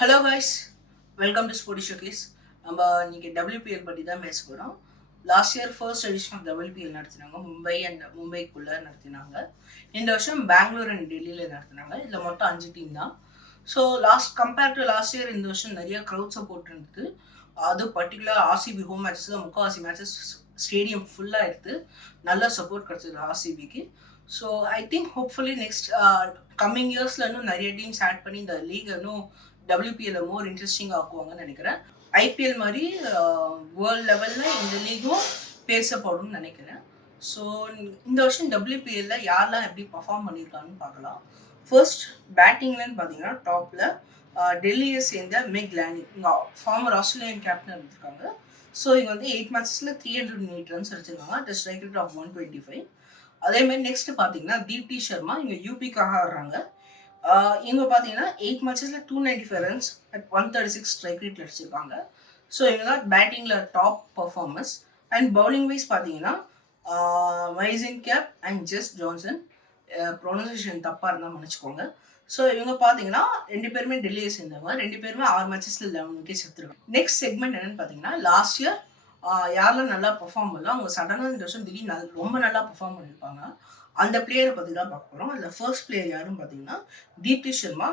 Hello guys, welcome to sporty showcase. நம்ம இன்னைக்கு WPL பற்றி தான் பேச போகிறோம். Last year first edition of WPL நடத்தினாங்க. மும்பைக்குள்ளே நடத்தினாங்க. இந்த வருஷம் பெங்களூர் அண்ட் டெல்லியில் நடத்தினாங்க. இதில் மொத்தம் 5 டீம் தான். So compared to last year இந்த வருஷம் நிறைய க்ரௌட் சப்போர்ட் இருந்தது. அது பர்டிகுலர் RCB ஹோம் மேட்சஸ் தான், முக்கால்வாசி மேட்சஸ் ஸ்டேடியம் ஃபுல்லாக எடுத்து நல்ல சப்போர்ட் கிடச்சிது RCBக்கு. So I think hopefully next coming இயர்ஸில் இன்னும் நிறைய டீம்ஸ் ஆட் பண்ணி இந்த லீக் இன்னும் WPL மோர் இன்ட்ரெஸ்டிங் ஆக்குவாங்கன்னு நினைக்கிறேன். IPL மாதிரி வேர்ல்ட் லெவலில் இந்த லீகும் பேசப்படும்னு நினைக்கிறேன். ஸோ இந்த வருஷம் WPL யாரெல்லாம் எப்படி பர்ஃபார்ம் பண்ணியிருக்காங்கன்னு பார்க்கலாம். ஃபர்ஸ்ட் பேட்டிங்லன்னு பார்த்தீங்கன்னா டாப்பில் டெல்லியை சேர்ந்த மெக் லானி, இங்கே ஃபார்மர் ஆஸ்திரேலியன் கேப்டன் இருந்திருக்காங்க. ஸோ இங்கே வந்து 8 மேட்சஸில் 308 ரன்ஸ் அடிச்சிருக்காங்க. Test strike rate of 125. அதேமாதிரி நெக்ஸ்ட் பார்த்தீங்கன்னா தீப்தி சர்மா இங்கே யூபிக்காக ஆடுறாங்க. இவங்க பார்த்தீங்கன்னா 8 மேட்சஸில் 295 ரன்ஸ் அட் 136 ஸ்ட்ரைக் ரேட்டில் அடிச்சிருக்காங்க. ஸோ இவங்க தான் பேட்டிங்கில் top performance. And bowling wise பார்த்தீங்கன்னா Marizanne Kapp and Jess Johnson, pronunciation தப்பாக இருந்தால் மன்னிச்சுக்கோங்க. ஸோ இவங்க பார்த்தீங்கன்னா 2 பேருமே டெல்லியை சேர்ந்தவங்க. 2 பேருமே 6 மேட்சஸில் 11 விக்கெட்ஸ் எடுத்துருக்காங்க. நெக்ஸ்ட் செக்மெண்ட் என்னன்னு பார்த்தீங்கன்னா லாஸ்ட் இயர் யாரெல்லாம் நல்லா பர்ஃபார்ம் பண்ணலாம், அவங்க சடனாக இந்த வருஷம் திடீர்னு ரொம்ப நல்லா பர்ஃபார்ம் பண்ணியிருப்பாங்க. அந்த பிளேயரை பற்றி தான் பார்க்க போகிறோம். அதில் ஃபர்ஸ்ட் பிளேயர் யாருன்னு பார்த்தீங்கன்னா தீப்தி சர்மா.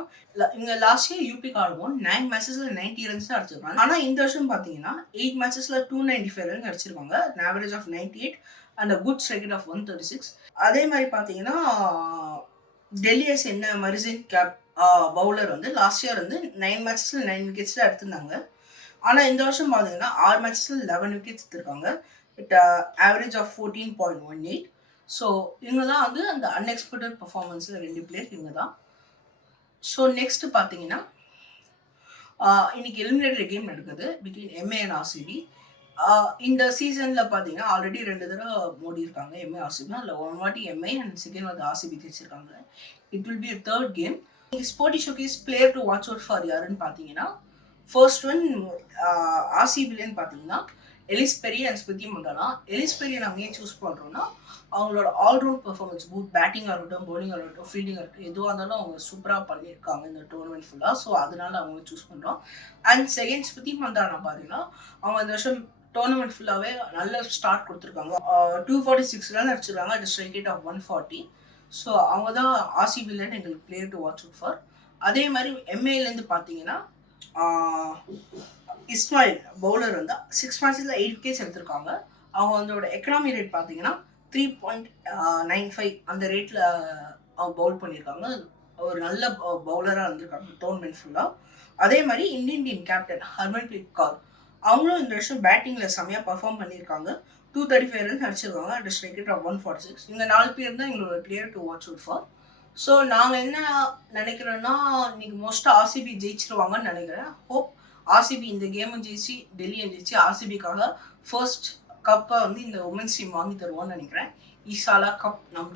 இங்கே லாஸ்ட் இயர் யூபிக்கு ஆடுவோம் 9 மேட்சஸில் 90 ரன்ஸ் தான் அடிச்சிருக்காங்க. ஆனால் இந்த வருஷம் பார்த்தீங்கன்னா 8 மேட்சஸில் 295 ரன் அடிச்சிருக்காங்க. Average of 98 and a good strike rate of 136. அதே மாதிரி பார்த்தீங்கன்னா டெல்லியை சேர்ந்த மரிசின் கேப் பவுலர் வந்து லாஸ்ட் இயர் வந்து 9 மேட்சஸில் 9 விக்கெட்ஸில் எடுத்திருந்தாங்க. ஆனால் இந்த வருஷம் பார்த்தீங்கன்னா 6 மேட்சஸில் 11 விக்கெட்ஸ் எடுத்திருக்காங்க. With average of 14.18. ஸோ இவங்க தான் வந்து அந்த அன்எக்ஸ்பெக்டட் பர்ஃபார்மன்ஸில் 2 பிளேயர் இவங்க தான். ஸோ நெக்ஸ்ட் பார்த்தீங்கன்னா இன்னைக்கு எலிமினேட்டரி கேம் நடக்குது பிட்வீன் MA அண்ட் RCB. இந்த சீசனில் பார்த்தீங்கன்னா ஆல்ரெடி 2 தடவை மோடி இருக்காங்க MA RCB. அதில் 1 வாட்டி MA அண்ட் செகண்ட் வாட்டி RCB ஜெயிச்சிருக்காங்க. It will be a third game. Sporty showcase player to watch out for யாருன்னு பார்த்தீங்கன்னா ஃபர்ஸ்ட் ஒன் RCBலன்னு பார்த்தீங்கன்னா Ellyse Perry and Smriti Mandhana. Ellyse பெரியை நாங்கள் ஏன் சூஸ் பண்ணுறோன்னா அவங்களோட ஆல்ரவுண்ட் பெர்ஃபார்மன்ஸ், பூத் பேட்டிங்காக இருக்கட்டும், பவுலிங்காக இருக்கட்டும், ஃபீல்டிங்காக இருக்கட்டும், எதுவாக இருந்தாலும் அவங்க சூப்பராக பண்ணியிருக்காங்க இந்த டோர்னமெண்ட் ஃபுல்லாக. ஸோ அதனால அவங்க சூஸ் பண்ணுறோம். அண்ட் செகண்ட் ஸ்மிருதி மந்தானா பார்த்தீங்கன்னா அவங்க இந்த வருஷம் டோர்னமெண்ட் ஃபுல்லாகவே நல்ல ஸ்டார்ட் கொடுத்துருக்காங்க. 246 ரன் அடிச்சிருக்காங்க at strike rate of 140. So அவங்க தான் RCBலன்னு எங்களுக்கு player to watch out for. அதே மாதிரி MAலேருந்து பார்த்தீங்கன்னா இஸ்மாயில் பவுலர் வந்து 6 மேட்சஸில் 8 விக்கெட்ஸ் எடுத்திருக்காங்க. அவங்க அதோட எக்கனாமி ரேட் பார்த்தீங்கன்னா 3.95 அந்த ரேட்டில் அவங்க பவுல் பண்ணியிருக்காங்க. ஒரு நல்ல பவுலராக இருந்திருக்காங்க டோர்னமெண்ட் ஃபுல்லாக. அதே மாதிரி Indian team captain Harmanpreet Kaur அவங்களும் இந்த வருஷம் பேட்டிங்கில் செம்மையாக பர்ஃபார்ம் பண்ணியிருக்காங்க. 235 ரன்ஸ் அடிச்சிருக்காங்க அட் ஸ்ட்ரைக் ரேட் ஆஃப் 146. இந்த 4 பேர் தான் எங்களோட player to watch out for. So நாங்கள் என்ன நினைக்கிறோன்னா இன்னைக்கு மோஸ்ட்டாக RCB ஜெயிச்சிருவாங்கன்னு நினைக்கிறேன். ஹோப் RCB இந்த கேமும் ஜெயிச்சு டெல்லியும் ஜெயிச்சு RCBக்காக ஃபர்ஸ்ட் கப்பை வந்து இந்த உமன்ஸ் டீம் வாங்கி தருவோம்னு நினைக்கிறேன். ஈசாலா கப் நம்ம